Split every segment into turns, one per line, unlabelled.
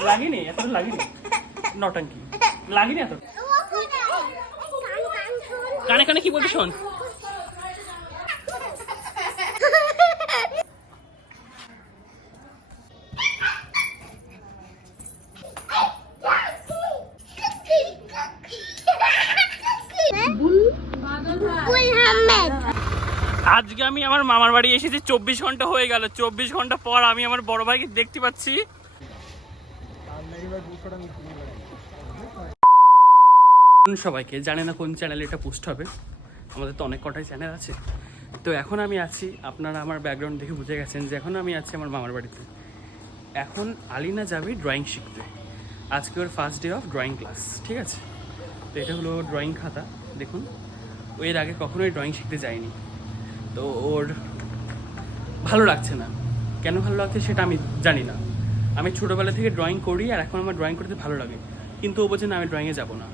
লাগেনি এত লাগেনি নটাঙ্কি লাগেনি এত কানে কানে কি বলছিস শোন আজকে আমি আমার মামার বাড়ি এসেছি, চব্বিশ ঘণ্টা হয়ে গেল। চব্বিশ ঘণ্টা পর আমি আমার বড় ভাইকে দেখতে পাচ্ছি। সবাইকে? জানে না কোন চ্যানেলে এটা পোস্ট হবে। আমাদের তো অনেক কটাই চ্যানেল আছে। তো এখন আমি আছি, আপনারা আমার ব্যাকগ্রাউন্ড দেখে বুঝে গেছেন যে এখন আমি আছি আমার মামার বাড়িতে। এখন আলিনা যাবে ড্রয়িং শিখতে। আজকে ওর first day of drawing class ঠিক আছে? তো এটা হলো ড্রয়িং খাতা, দেখুন। ও এর আগে কখনোই ড্রয়িং শিখতে যায়নি। তো ওর ভালো লাগছে না। কেন ভালো লাগছে সেটা আমি জানি না। আমি ছোটোবেলা থেকে ড্রয়িং করি আর এখন আমার ড্রয়িং করতে ভালো লাগে। কিন্তু ও বলছে না আমি ড্রয়িংয়ে যাব না।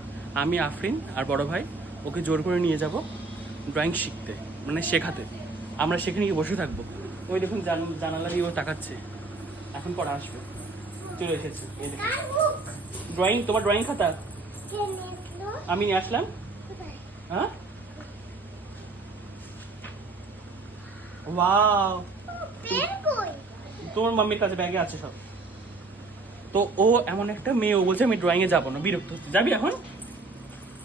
আমি আফরিন আর বড় ভাই ওকে জোর করে নিয়ে যাব ড্রয়িং শিখতে মানে শেখাতে। আমরা সেখানে গিয়ে বসে থাকব। ওই দেখুন জান- জানালা দিয়ে ও তাকাচ্ছে। এখন পড়া আসবে। চলে এসেছে। এই দেখুন। ড্রয়িং তোমার ড্রয়িং খাতা? আমি নিয়ে আসলাম? হ্যাঁ? ওয়াও তোমার মাম্মির কাছে ব্যাগে আছে সব। তো ও এমন একটা মেয়ে ও বলছে আমি ড্রয়িং এ যাব না বিরক্ত হচ্ছে। যাবি এখন?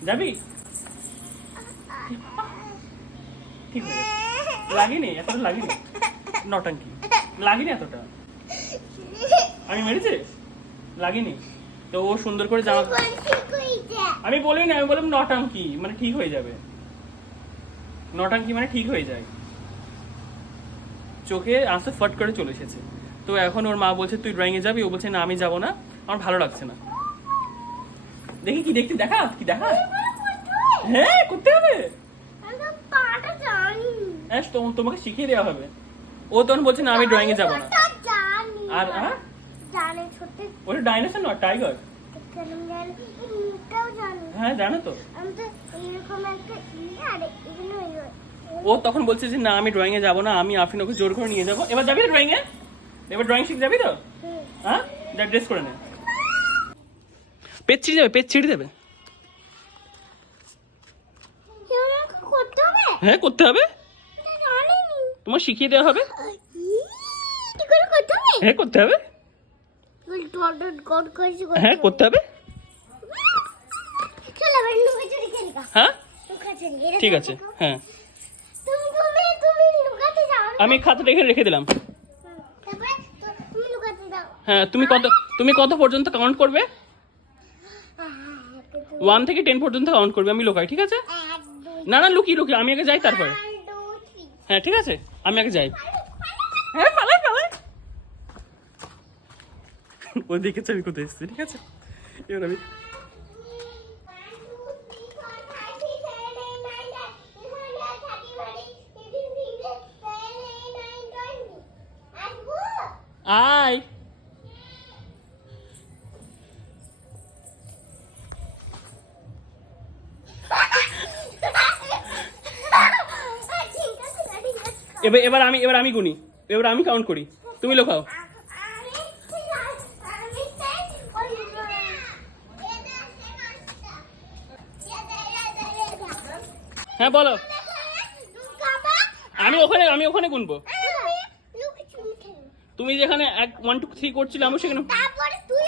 যাবি? ঠিক গেছে। লাগেনি এতটা লাগেনি। নটাঙ্কি লাগেনি এতটা। আমি মেরেছি? লাগেনি। তো ও সুন্দর করে জামা আমি বলি না আমি বললাম নটাঙ্কি মানে ঠিক হয়ে যাবে। নটাঙ্কি মানে ঠিক হয়ে যায়। চোখে আঁসে, ফট করে চলে এসেছে। তো এখন ওর মা বলছে, তুই ড্রয়িং এ যাবি? ও বলছে, না, আমি যাব না। আমার ভালো লাগছে না। দেখি কি দেখতে দেখা, কি দেখা? হ্যাঁ করতে হবে। হ্যাঁ তোমাকে শিখিয়ে দেওয়া হবে। ও তখন বলছে, না, আমি ড্রয়িং এ যাব না। আর হ্যাঁ? ওটা ডাইনোসর না টাইগার হ্যাঁ জানো তো।
আমি তো এরকম একটা আর
ও তখন বলছে যে না আমি ড্রয়িং এ যাব না আমি আফিন ওকে জোর করে নিয়ে যাব। এবার যাবি তো ড্রয়িং এ এবার ড্রয়িং শিখ যাবি তো? হ্যাঁ? যা ড্রেস করে নে। পেট ছিঁড়ে যাবে পেট ছিঁড়ে দেবে। হ্যাঁ করতে হবে। তোমার শিখিয়ে দেওয়া হবে। হ্যাঁ করতে হবে। হ্যাঁ করতে হবে। হ্যাঁ? ঠিক আছে হ্যাঁ। আমি খাতাটা এখানে রেখে দিলাম। হ্যাঁ তুমি কত তুমি কত পর্যন্ত কাউন্ট করবে? ওয়ান থেকে টেন পর্যন্ত কাউন্ট করবে, আমি লোকাই, ঠিক আছে? না না, লুকিয়ে লুকিয়ে, আমি আগে যাই তারপরে। হ্যাঁ ঠিক আছে, আমি আগে যাই। হ্যাঁ পালাই পালাই। ও দেখেছে আমি কোথায় এসেছি, ঠিক আছে? এবার আমি আয়। এবার এবার আমি এবার আমি গুনি। এবার আমি কাউন্ট করি। তুমি লোকাও হ্যাঁ বলো। আমি ওখানে আমি ওখানে গুনবো। তুমি যেখানে এক ওয়ান টু থ্রি করছিলে আমি সেখানে
তারপরে তুই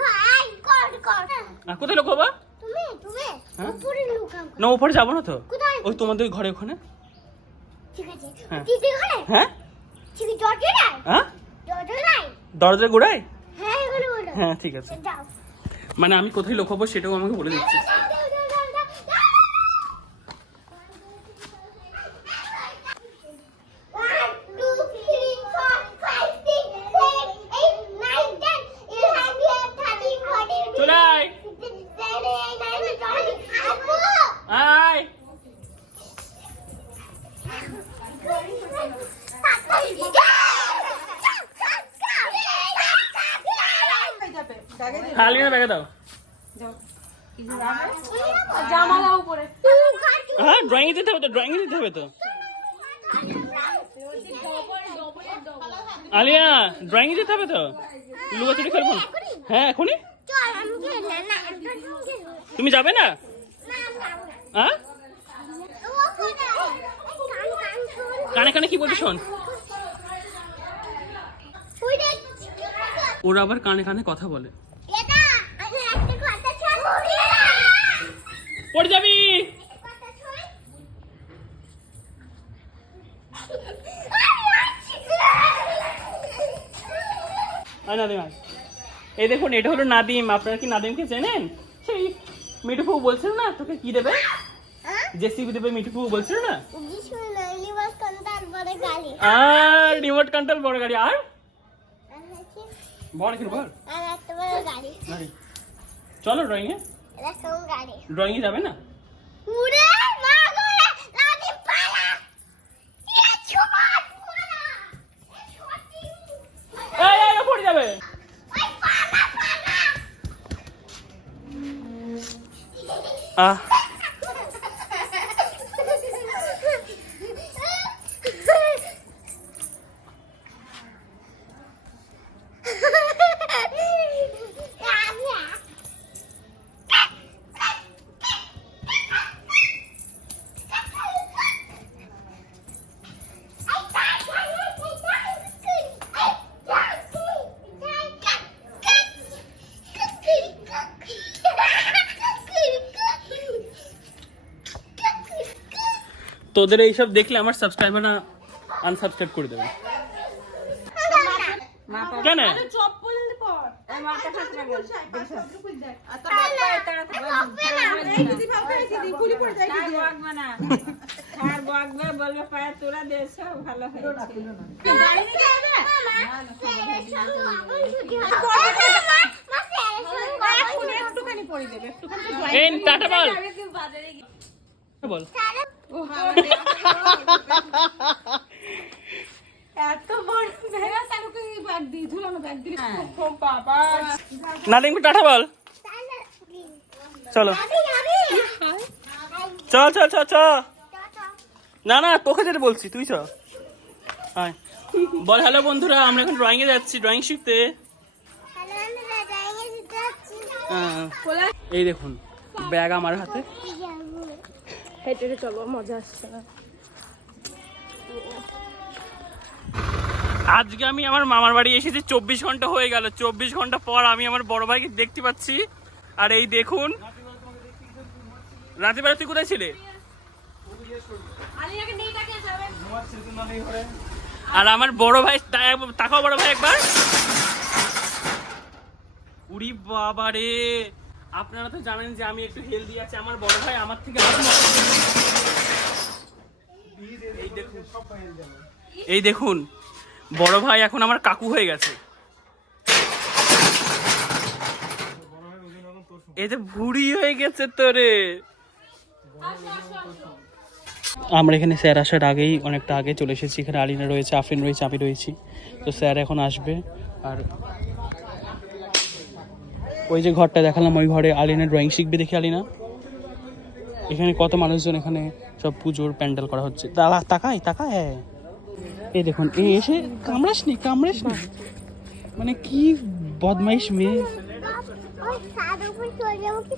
ভাই কর কর।
আহ, কোথায় লোকাবা
তুমি তুমি
হ্যাঁ?
উপরে লুকাও।
না উপরে যাব না তো? ওই তোমাদের ঘরে ওখানে?
ঠিক আছে।
হ্যাঁ।
দিদি ঘরে?
হ্যাঁ?
ঠিক আছে নাই
হ্যাঁ?
নাই
গোড়ায়?
হ্যাঁ এখানে
হ্যাঁ ঠিক আছে। মানে আমি কোথায় লোকাবো সেটাও আমাকে বলে দিচ্ছি। খালি না ব্যাগে দাও।
দাও
হ্যাঁ হবে তো হবে তো। আলিয়া হবে তো? হ্যাঁ তুমি যাবে না? হ্যাঁ
কানে কানে
কি বলছি শোন। ওরা আবার কানে কানে কথা বলে। নাদিম। এই দেখুন এটা হলো নাদিম। আপনারা কি নাদিমকে চেনেন? সেই মিঠুফু বলছিল না তোকে কি দেবে? জেসিবি দেবে মিঠুফু বলছিল না? আর রিমোট কন্ট্রোল বড় গাড়ি আর? বড় কি বল?
আর একটা বড় গাড়ি।
গাড়ি। চলো ড্রয়িং এ ড্রয়িং এ যাবে না?
উড়ে!
Ah. তোদের এইসব দেখলে আমার সাবস্ক্রাইবাররা আনসাবস্ক্রাইব করে দেবে। কেন?
একটুখানি পড়ে একটুখানি
বল।
বাবা।
নাদিমকে টাটা বল। চলো। চল চল চল চল। না না তোকে যেতে বলছি তুই চ। আয়। বল হ্যালো বন্ধুরা আমরা এখন ড্রয়িং এ যাচ্ছি ড্রয়িং শিখতে। হ্যাঁ। এই দেখুন ব্যাগ আমার হাতে।
হেঁটে হেঁটে চলো, মজা আসছে না।
আজকে আমি আমার মামার বাড়ি এসেছি, চব্বিশ ঘণ্টা হয়ে গেল। চব্বিশ ঘণ্টা পর আমি আমার বড় ভাইকে দেখতে পাচ্ছি। আর এই দেখুন রাতের তুই কোথায় ছিলে? আর আমার বড় ভাই তাকাও বড় ভাই একবার। উড়ি বাবা রে আপনারা তো জানেন যে আমি একটু হেলদি আছি, আমার বড় ভাই আমার থেকে এই দেখুন। এই দেখুন, বড় ভাই এখন আমার কাকু হয়ে গেছে। হয়ে গেছে আমরা এখানে স্যার আসার আগেই, অনেকটা আগে চলে এসেছি। এখানে আলিনা রয়েছে, আফরিন রয়েছে, আমি রয়েছি। তো স্যার এখন আসবে। আর ওই যে ঘরটা দেখালাম ওই ঘরে আলিনা ড্রয়িং শিখবে দেখি আলিনা। এখানে কত মানুষজন এখানে সব পুজোর প্যান্ডেল করা হচ্ছে। তাকাই তাকায় হ্যাঁ এই দেখুন এই এসে কামড়াস নি কামড়াস নি। মানে কি বদমাইশ মেয়ে।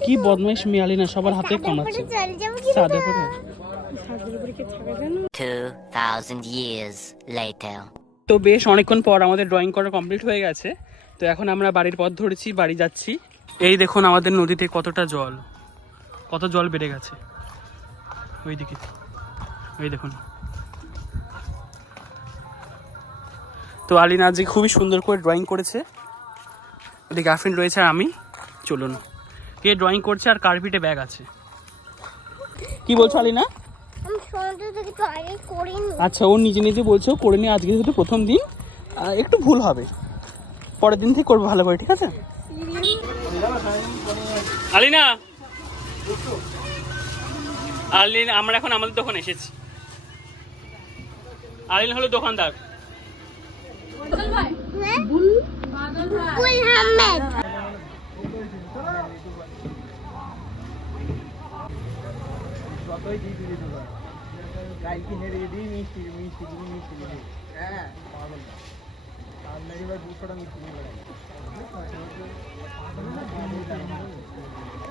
কি বদমাইশ মেয়ে আলিনা সবার হাতে কামড়াচ্ছে। সাদে পরে
2,000 years later.
তো বেশ অনেকক্ষণ পর আমাদের ড্রয়িং করা কমপ্লিট হয়ে গেছে। তো এখন আমরা বাড়ির পথ ধরেছি বাড়ি যাচ্ছি। এই দেখুন আমাদের নদীতে কতটা জল। কত জল বেড়ে গেছে। ওই দিকে ওই দেখুন। তো আলিনা আজকে খুবই সুন্দর করে ড্রয়িং করেছে। ওদিকে আফরিন রয়েছে আর আমি। চলুন। কে ড্রয়িং করছে আর কার্পিটে ব্যাগ আছে? কি বলছো আলিনা? আচ্ছা ও নিজে নিজে বলছে করে নিয়ে আজকে যেহেতু প্রথম দিন একটু ভুল হবে। পরের দিন থেকে করব ভালো করে ঠিক আছে? আলিনা! আলিন আমরা এখন আমাদের দোকানে এসেছি। আলিন হলো দোকানদার।
মিষ্টি মিষ্টি মিষ্টি।
হ্যাঁ। అందరి కూర్చోవడానికి